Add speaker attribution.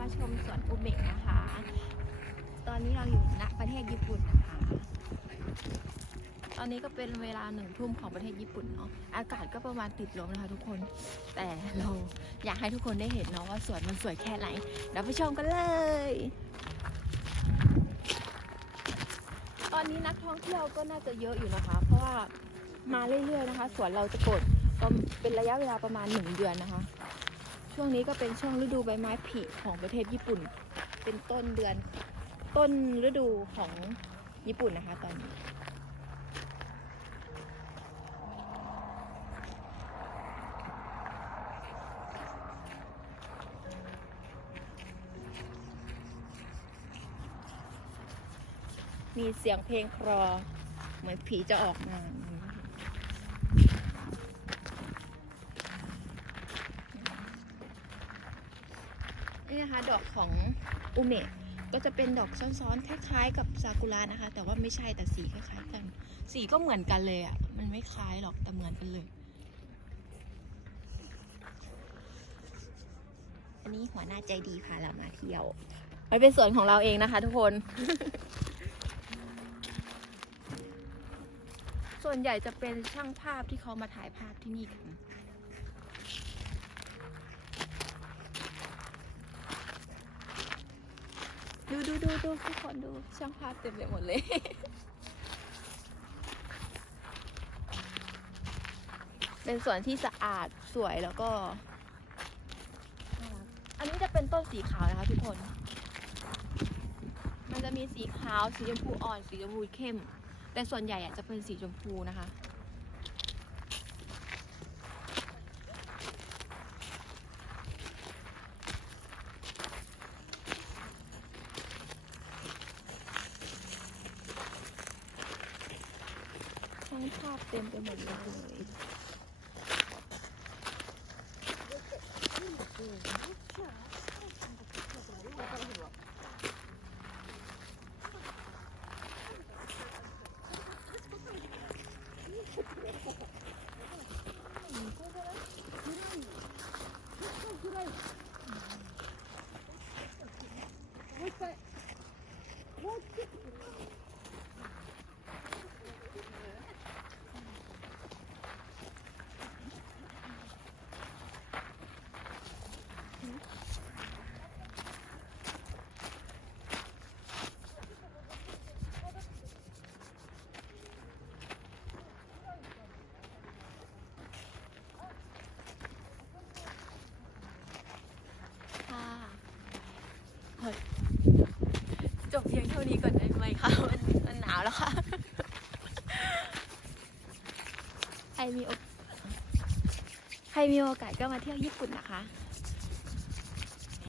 Speaker 1: มาชมสวนอุเบกนะคะ ตอนนี้เราอยู่ณประเทศญี่ปุ่นนะคะ ตอนนี้ก็เป็นเวลาหนึ่งทุ่มของประเทศญี่ปุ่นเนาะ อากาศก็ประมาณติดลมนะคะทุกคน แต่เราอยากให้ทุกคนได้เห็นเนาะว่าสวนมันสวยแค่ไหนเดี๋ยวไปชมกันเลย ตอนนี้นักท่องเที่ยวก็น่าจะเยอะอยู่นะคะ เพราะว่ามาเรื่อยๆนะคะ สวนเราจะเปิดเป็นระยะเวลาประมาณหนึ่งเดือนนะคะ ช่วงนี้ก็เป็นช่วงฤดูใบไม้ผลิของประเทศญี่ปุ่น เป็นต้นเดือนต้นฤดูของญี่ปุ่นนะคะตอนนี้มีเสียงเพลงครอ เหมือนผีจะออกมา นี่นะคะ ดอกของอุเมะก็จะเป็นดอกซ้อนๆ คล้ายๆ กับซากุระนะคะ แต่ว่าไม่ใช่แต่สีคล้ายๆกัน สีก็เหมือนกันเลยอะ มันไม่คล้ายหรอกแต่เหมือนกันเลย อันนี้หัวหน้าใจดีพาเรามาเที่ยวมันเป็นสวนของเราเองนะคะ ทุกคน ส่วนใหญ่จะเป็นช่างภาพที่เขามาถ่ายภาพที่นี่กัน ดูดูดูดูทุกคนดูช่างภาพเต็มไปหมดเลย เป็นสวนที่สะอาดสวยแล้วก็อันนี้จะเป็นต้นสีขาวนะคะทุกคน มันจะมีสีขาวสีชมพูอ่อนสีชมพูเข้ม แต่ส่วนใหญ่จะเป็นสีชมพูนะคะ ช่างภาพเต็มไปหมดเลยค่ะเฮ้ยจบเพียงเท่า นี้ก่อนได้ไหมคะมันมันหนาวแล้วค่ะใครมีใครมีโอกาสก็มาเที่ยวญี่ปุ่นนะคะ